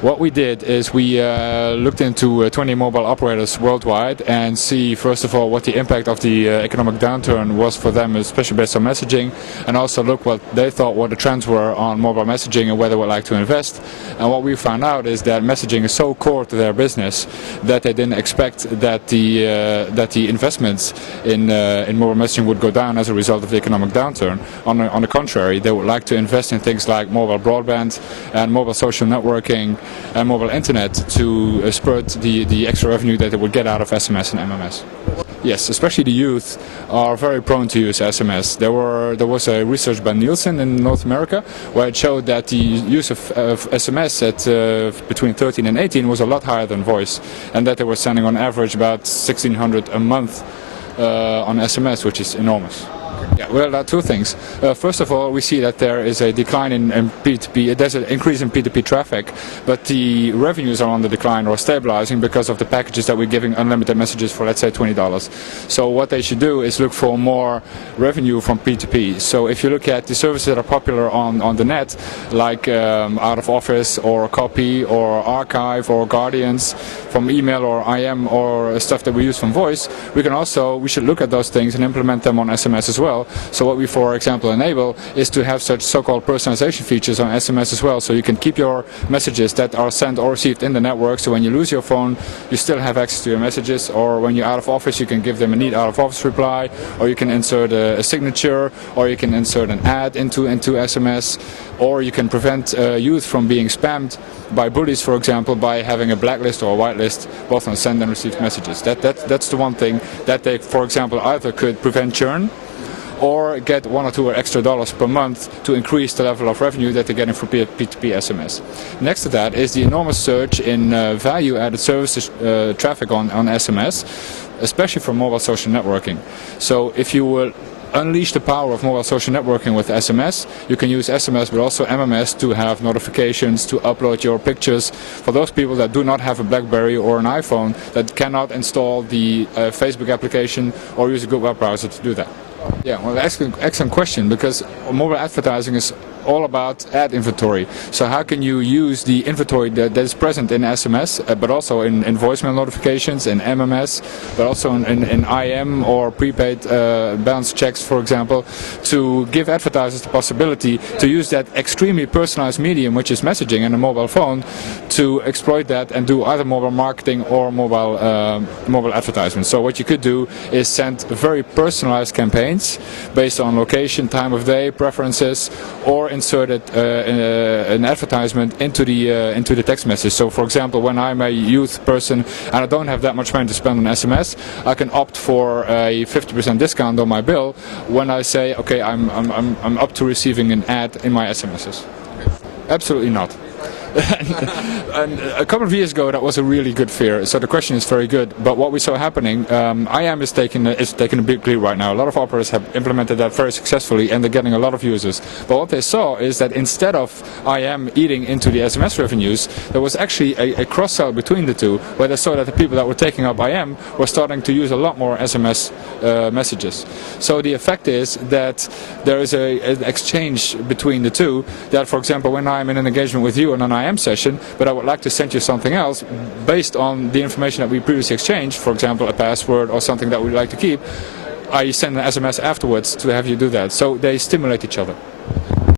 What we did is we looked into 20 mobile operators worldwide and see first of all what the impact of the economic downturn was for them, especially based on messaging, and also look what they thought what the trends were on mobile messaging and where they would like to invest. And what we found out is that messaging is so core to their business that they didn't expect that the investments in mobile messaging would go down as a result of the economic downturn. On the contrary, they would like to invest in things like mobile broadband and mobile social networking and mobile internet to spur the extra revenue that they would get out of SMS and MMS. Yes, especially the youth are very prone to use SMS. There was a research by Nielsen in North America where it showed that the use of SMS at between 13 and 18 was a lot higher than voice, and that they were sending on average about 1,600 a month on SMS, which is enormous. Yeah, well, there are two things. First of all, we see that there is a decline in P2P. There's an increase in P2P traffic, but the revenues are on the decline or stabilizing because of the packages that we're giving unlimited messages for, let's say, $20. So what they should do is look for more revenue from P2P. So if you look at the services that are popular on the net, like out of office or copy or archive or guardians from email or IM or stuff that we use from voice, we should look at those things and implement them on SMS as well. So what we, for example, enable is to have such so-called personalization features on SMS as well, so you can keep your messages that are sent or received in the network, so when you lose your phone you still have access to your messages, or when you're out of office you can give them a neat out of office reply, or you can insert a signature, or you can insert an ad into SMS, or you can prevent youth from being spammed by bullies, for example, by having a blacklist or a whitelist both on send and received messages. That's the one thing that they, for example, either could prevent churn or get $1 or $2 extra per month to increase the level of revenue that they're getting from P2P SMS. Next to that is the enormous surge in value-added services traffic on SMS, especially for mobile social networking. So if you will unleash the power of mobile social networking with SMS, you can use SMS but also MMS to have notifications, to upload your pictures. For those people that do not have a BlackBerry or an iPhone, that cannot install the Facebook application or use a good web browser to do that. Yeah, well, excellent question, because mobile advertising is all about ad inventory. So how can you use the inventory that is present in SMS, but also in voicemail notifications, in MMS, but also in IM or prepaid balance checks, for example, to give advertisers the possibility to use that extremely personalized medium, which is messaging and a mobile phone, to exploit that and do either mobile marketing or mobile advertisements. So what you could do is send very personalized campaigns based on location, time of day, preferences, or inserted an advertisement into the text message. So for example, when I'm a youth person and I don't have that much money to spend on SMS, I can opt for a 50% discount on my bill when I say, okay, I'm up to receiving an ad in my SMSs. Absolutely not. And a couple of years ago that was a really good fear, so the question is very good, but what we saw happening, IM is taking a big lead right now. A lot of operators have implemented that very successfully and they're getting a lot of users, but what they saw is that instead of IM eating into the SMS revenues, there was actually a cross-sell between the two, where they saw that the people that were taking up IM were starting to use a lot more SMS messages. So the effect is that there is an exchange between the two, that for example when I'm in an engagement with you on an IM session, but I would like to send you something else based on the information that we previously exchanged, for example a password or something that we'd like to keep, I send an SMS afterwards to have you do that. So they stimulate each other.